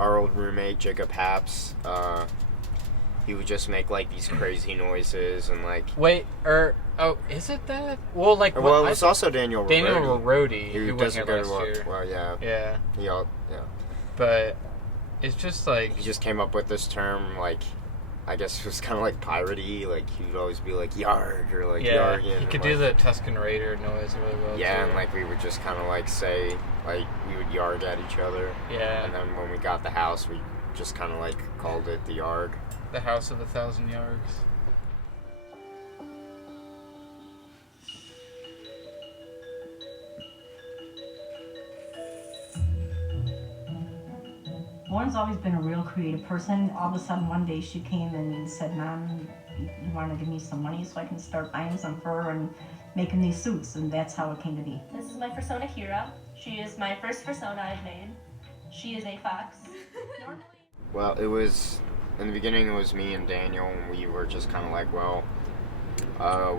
our old roommate, Jacob Haps, he would just make, like, these crazy noises and, like... Wait, is it that? Well, like... Well, it was also Daniel Rhodey, who went doesn't here go last year. Well, yeah. Yeah. Yeah. But it's just, like... He just came up with this term, like... I guess it was kind of like piratey. Like, he would always be like, Yarg, or like, Yarg. He could do the Tuscan Raider noise really well, yeah, too. and, like, we would just kind of, like, say, like, we would Yarg at each other. Yeah. And then when we got the house, we just kind of, like, called it the Yarg. The House of 1,000 Yargs. Lauren's always been a real creative person. All of a sudden, one day she came and said, Mom, you want to give me some money so I can start buying some fur and making these suits, and that's how it came to be. This is my persona, Hira. She is my first persona I've made. She is a fox. Well, it was... In the beginning, it was me and Daniel, and we were just kind of like, well...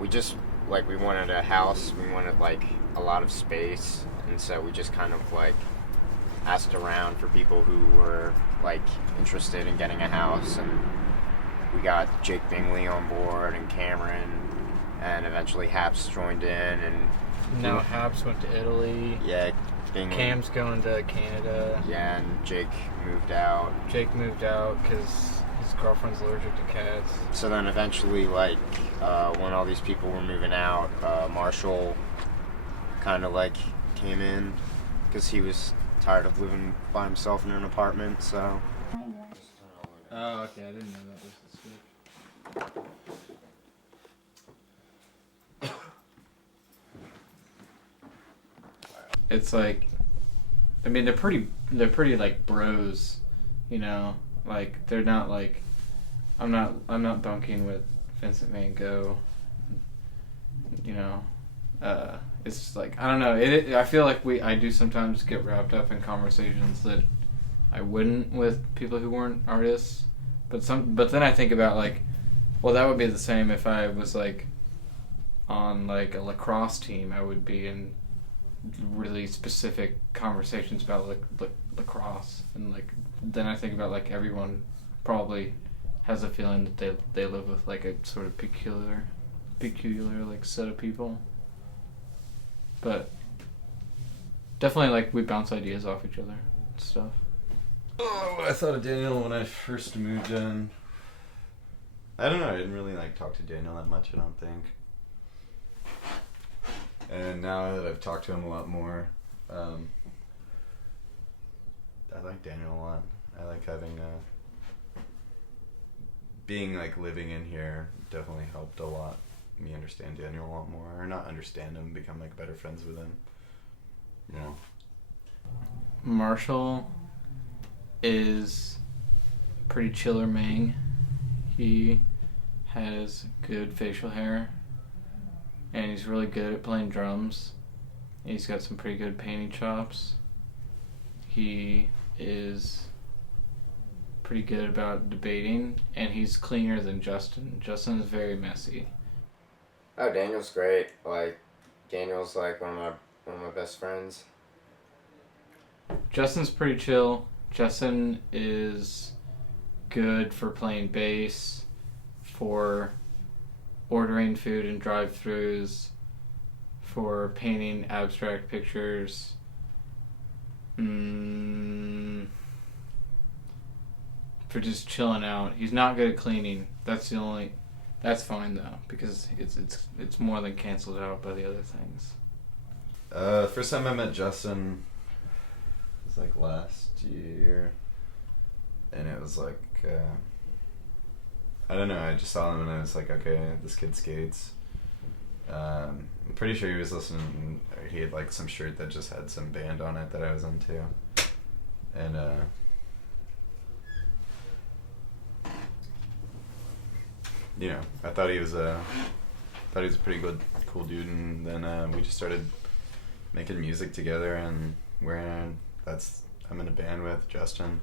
we just... Like, we wanted a house. We wanted, like, a lot of space. And so we just kind of, like... asked around for people who were, like, interested in getting a house, and we got Jake Bingley on board, and Cameron, and eventually Haps joined in, and... No, Haps went to Italy. Yeah, Bingley. Cam's going to Canada. Yeah, and Jake moved out. Jake moved out because his girlfriend's allergic to cats. So then eventually, like, when all these people were moving out, Marshall kind of, like, came in, because he was... tired of living by himself in an apartment, so... Oh, okay, I didn't know that was the switch. It's like, I mean, they're pretty like bros, you know, like they're not like, I'm not bunking with Vincent Van Gogh, you know. It's just like, I don't know. I feel like I do sometimes get wrapped up in conversations that I wouldn't with people who weren't artists. But then I think about, like, well, that would be the same if I was, like, on, like, a lacrosse team. I would be in really specific conversations about, like, lacrosse. And, like, then I think about, like, everyone probably has a feeling that they live with, like, a sort of peculiar, like, set of people. But definitely, like, we bounce ideas off each other and stuff. Oh, what I thought of Daniel when I first moved in. I don't know, I didn't really, like, talk to Daniel that much, I don't think. And now that I've talked to him a lot more, I like Daniel a lot. I like having, being, like, living in here definitely helped a lot. Me understand Daniel a lot more, or not understand him, become, like, better friends with him. You know. Marshall is pretty chiller Mang. He has good facial hair, and he's really good at playing drums. He's got some pretty good painting chops. He is pretty good about debating, and he's cleaner than Justin. Justin is very messy. Oh, Daniel's great. Like, Daniel's, like, one of my best friends. Justin's pretty chill. Justin is good for playing bass, for ordering food in drive-thrus, for painting abstract pictures. For just chilling out. He's not good at cleaning. That's fine though, because it's more than canceled out by the other things. First time I met Justin was like last year, and it was like, I don't know, I just saw him and I was like, okay, this kid skates. I'm pretty sure he was listening, or he had like some shirt that just had some band on it that I was into, and you know, I thought he was a pretty good, cool dude, and then we just started making music together, and I'm in a band with Justin.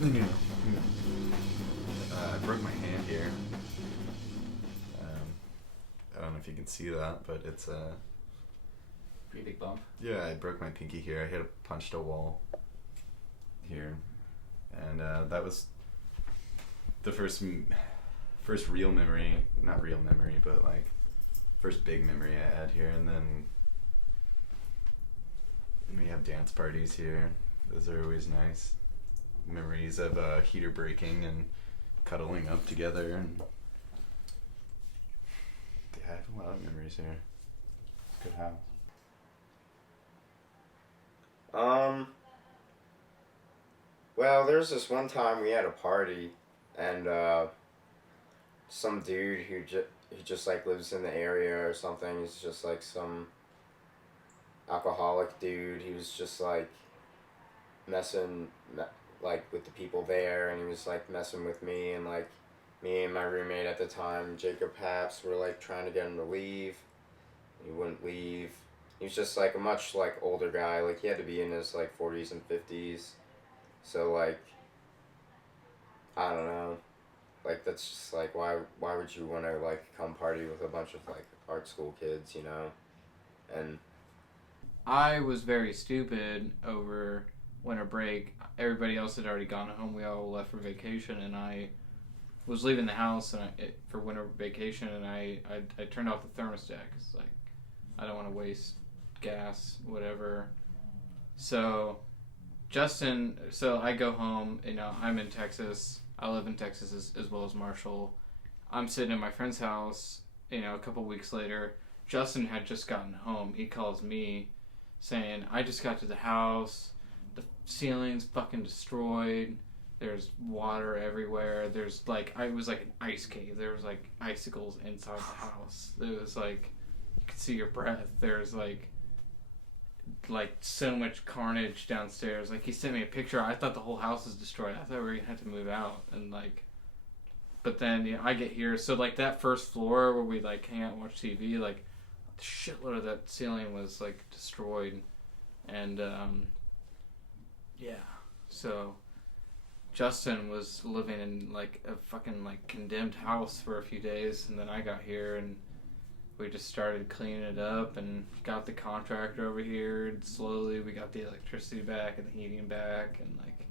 You know, I broke my hand here. I don't know if you can see that, but it's a pretty big bump. Yeah, I broke my pinky here. I punched a wall. here, and that was the first real memory, not real memory, but like first big memory I had here. And then we have dance parties here. Those are always nice. Memories of heater breaking and cuddling up together, and yeah, I have a lot of memories here. It's a good house. Well, there's this one time we had a party, and some dude who just like lives in the area or something. He's just like some alcoholic dude. He was just like messing like with the people there, and he was like messing with me, and like me and my roommate at the time, Jacob Haps, were like trying to get him to leave. He wouldn't leave. He was just like a much like older guy. Like he had to be in his like 40s and 50s. So like, I don't know. Like that's just like why would you want to like come party with a bunch of like art school kids, you know? And I was very stupid over winter break. Everybody else had already gone home. We all left for vacation, and I was leaving the house for winter vacation, and I turned off the thermostat because like I don't want to waste gas, whatever. So I go home. You know, I'm in Texas. I live in Texas as well as Marshall. I'm sitting at my friend's house. You know, a couple weeks later, Justin had just gotten home. He calls me saying, I just got to the house. The ceiling's fucking destroyed. There's water everywhere. There's like, it was like an ice cave. There was like icicles inside the house. It was like, you could see your breath. There's like so much carnage downstairs. Like, he sent me a picture. I thought the whole house was destroyed. I thought we were gonna have to move out. And like, but then, you know, I get here. So like that first floor where we like hang out and watch TV, like a shitload of that ceiling was like destroyed. And yeah, so Justin was living in like a fucking like condemned house for a few days, and then I got here and we just started cleaning it up and got the contractor over here, and slowly we got the electricity back and the heating back, and like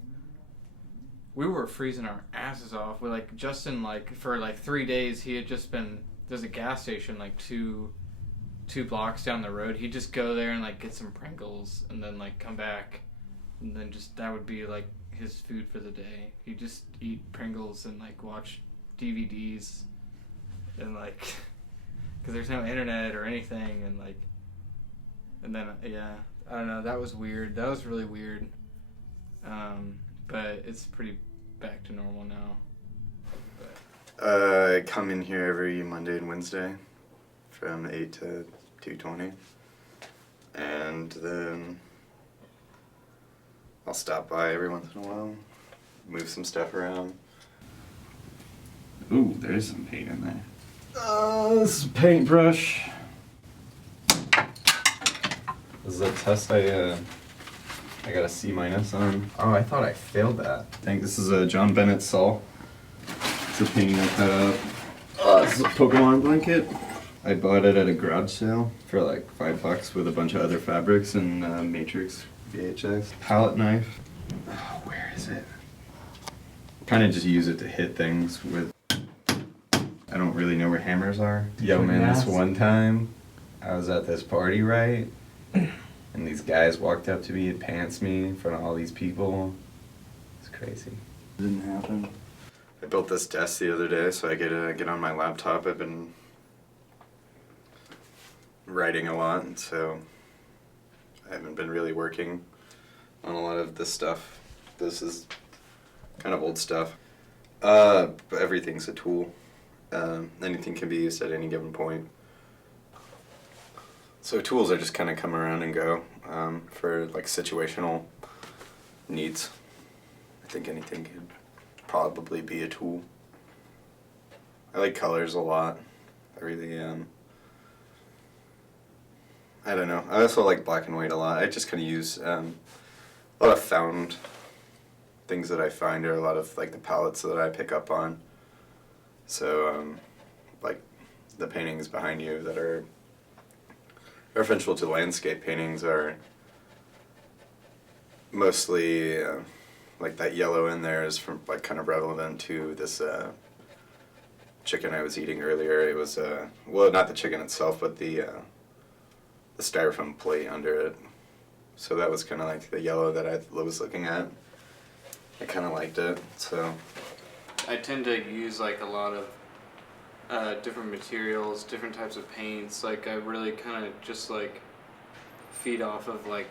we were freezing our asses off. We like Justin, like for like 3 days he had just been, there's a gas station like two blocks down the road. He'd just go there and like get some Pringles and then like come back, and then just that would be like his food for the day. He'd just eat Pringles and like watch DVDs and like because there's no internet or anything, and like, and then yeah, I don't know, that was weird. That was really weird. But it's pretty back to normal now. But I come in here every Monday and Wednesday from 8 to 2:20, and then I'll stop by every once in a while, move some stuff around. Ooh, there's some paint in there. This is a paintbrush. This is a test I got a C- on. Oh, I thought I failed that. I think this is a John Bennett Sol. It's a painting I cut up. Oh, this is a Pokemon blanket. I bought it at a garage sale for like $5 with a bunch of other fabrics and Matrix VHS. Palette knife. Oh, where is it? Kind of just use it to hit things with. I don't really know where hammers are. Yo, man, this one time I was at this party, right? And these guys walked up to me and pantsed me in front of all these people. It's crazy. It didn't happen. I built this desk the other day so I get on my laptop. I've been writing a lot, and so I haven't been really working on a lot of this stuff. This is kind of old stuff. But everything's a tool. Anything can be used at any given point. So tools are just kind of come around and go for like situational needs. I think anything could probably be a tool. I like colors a lot. I really I don't know. I also like black and white a lot. I just kind of use a lot of found things that I find, or a lot of like the palettes that I pick up on. So like the paintings behind you that are referential to landscape paintings are mostly like that yellow in there is from like kind of relevant to this chicken I was eating earlier. It was well, not the chicken itself, but the styrofoam plate under it. So that was kind of like the yellow that I was looking at. I kind of liked it. So I tend to use like a lot of different materials, different types of paints. Like I really kind of just like feed off of like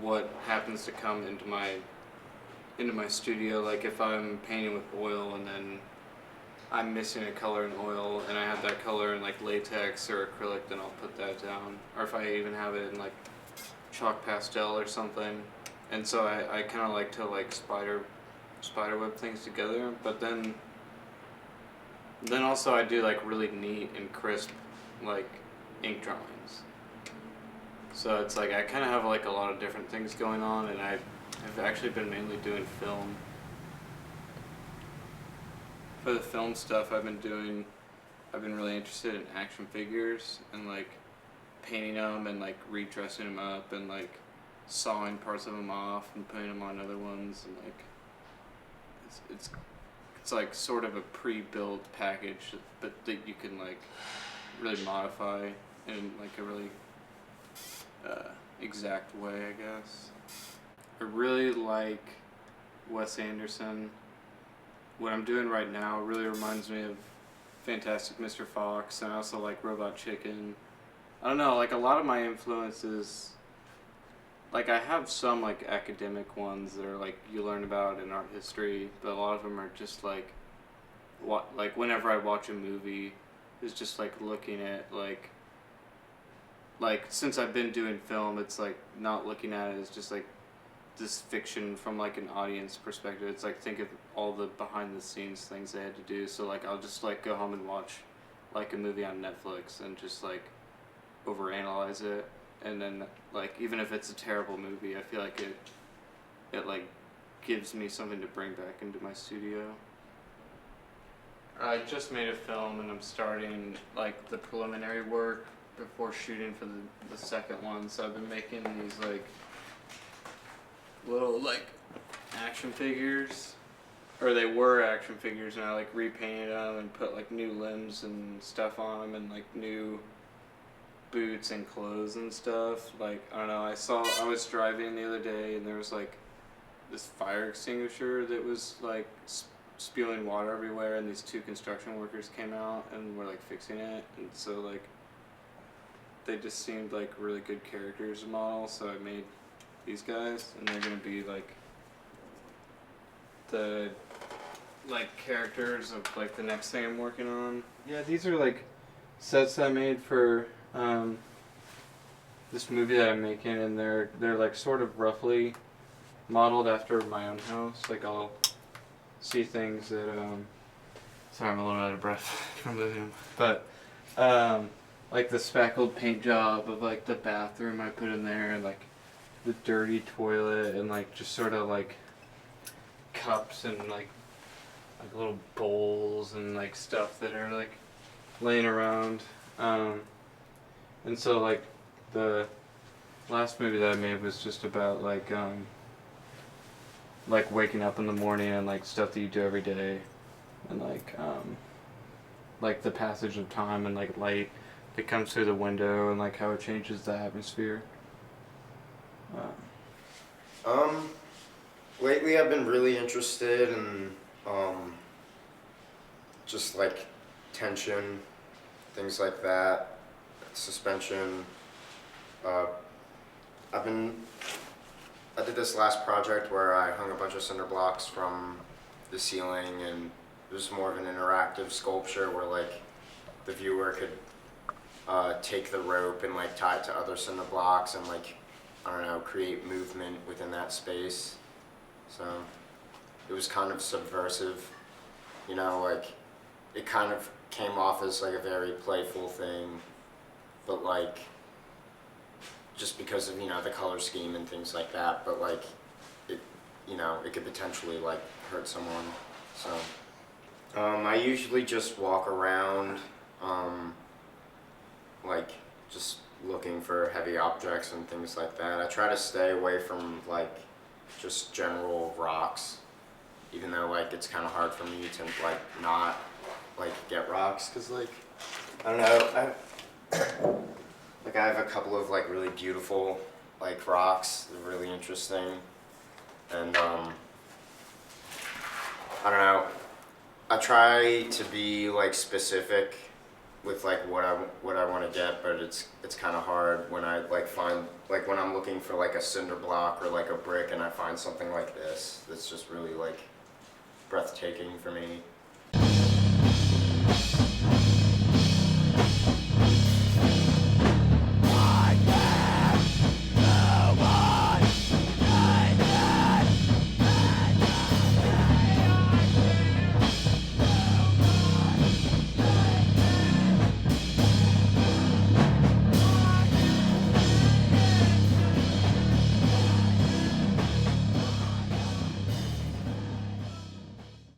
what happens to come into my studio. Like if I'm painting with oil and then I'm missing a color in oil and I have that color in like latex or acrylic, then I'll put that down. Or if I even have it in like chalk pastel or something. And so I kind of like to like spiderweb things together, but then also I do like really neat and crisp like ink drawings. So it's like I kind of have like a lot of different things going on, and I've actually been mainly doing film. For the film stuff I've been really interested in action figures and like painting them and like redressing them up and like sawing parts of them off and putting them on other ones, and like it's like sort of a pre-built package, but that you can like really modify in like a really exact way, I guess. I really like Wes Anderson. What I'm doing right now really reminds me of Fantastic Mr. Fox, and I also like Robot Chicken. I don't know, like a lot of my influences, like I have some like academic ones that are like you learn about in art history, but a lot of them are just like whenever I watch a movie, is just like looking at like since I've been doing film, it's like not looking at it as just like this fiction from like an audience perspective. It's like think of all the behind the scenes things they had to do. So like I'll just like go home and watch like a movie on Netflix and just like overanalyze it, and then like even if it's a terrible movie, I feel like it like gives me something to bring back into my studio. I just made a film and I'm starting like the preliminary work before shooting for the second one. So I've been making these like little like action figures, or they were action figures, and I like repainted them and put like new limbs and stuff on them and like new boots and clothes and stuff. Like I don't know, I was driving the other day and there was like this fire extinguisher that was like spewing water everywhere, and these two construction workers came out and were like fixing it, and so like they just seemed like really good characters to model, so I made these guys, and they're gonna be like the like characters of like the next thing I'm working on. Yeah, these are like sets I made for this movie that I'm making, and they're like sort of roughly modeled after my own house. Like I'll see things that sorry, I'm a little out of breath from moving, but like the speckled paint job of like the bathroom I put in there, and like the dirty toilet, and like just sort of like cups and like little bowls and like stuff that are like laying around, and so like the last movie that I made was just about like waking up in the morning and like stuff that you do every day, and like the passage of time and like light that comes through the window and like how it changes the atmosphere. Lately I've been really interested in just like tension, things like that, suspension. I did this last project where I hung a bunch of cinder blocks from the ceiling, and it was more of an interactive sculpture where like the viewer could take the rope and like tie it to other cinder blocks and like, I don't know, create movement within that space. So it was kind of subversive, you know, like it kind of came off as like a very playful thing, but like just because of, you know, the color scheme and things like that, but like it, you know, it could potentially like hurt someone. So I usually just walk around like just looking for heavy objects and things like that. I try to stay away from like just general rocks. Even though like it's kind of hard for me to like not like get rocks, cause like I don't know, I have a couple of like really beautiful like rocks, they're really interesting, and I don't know. I try to be like specific with like what I want to get, but it's kind of hard when I like find like when I'm looking for like a cinder block or like a brick and I find something like this that's just really like breathtaking for me.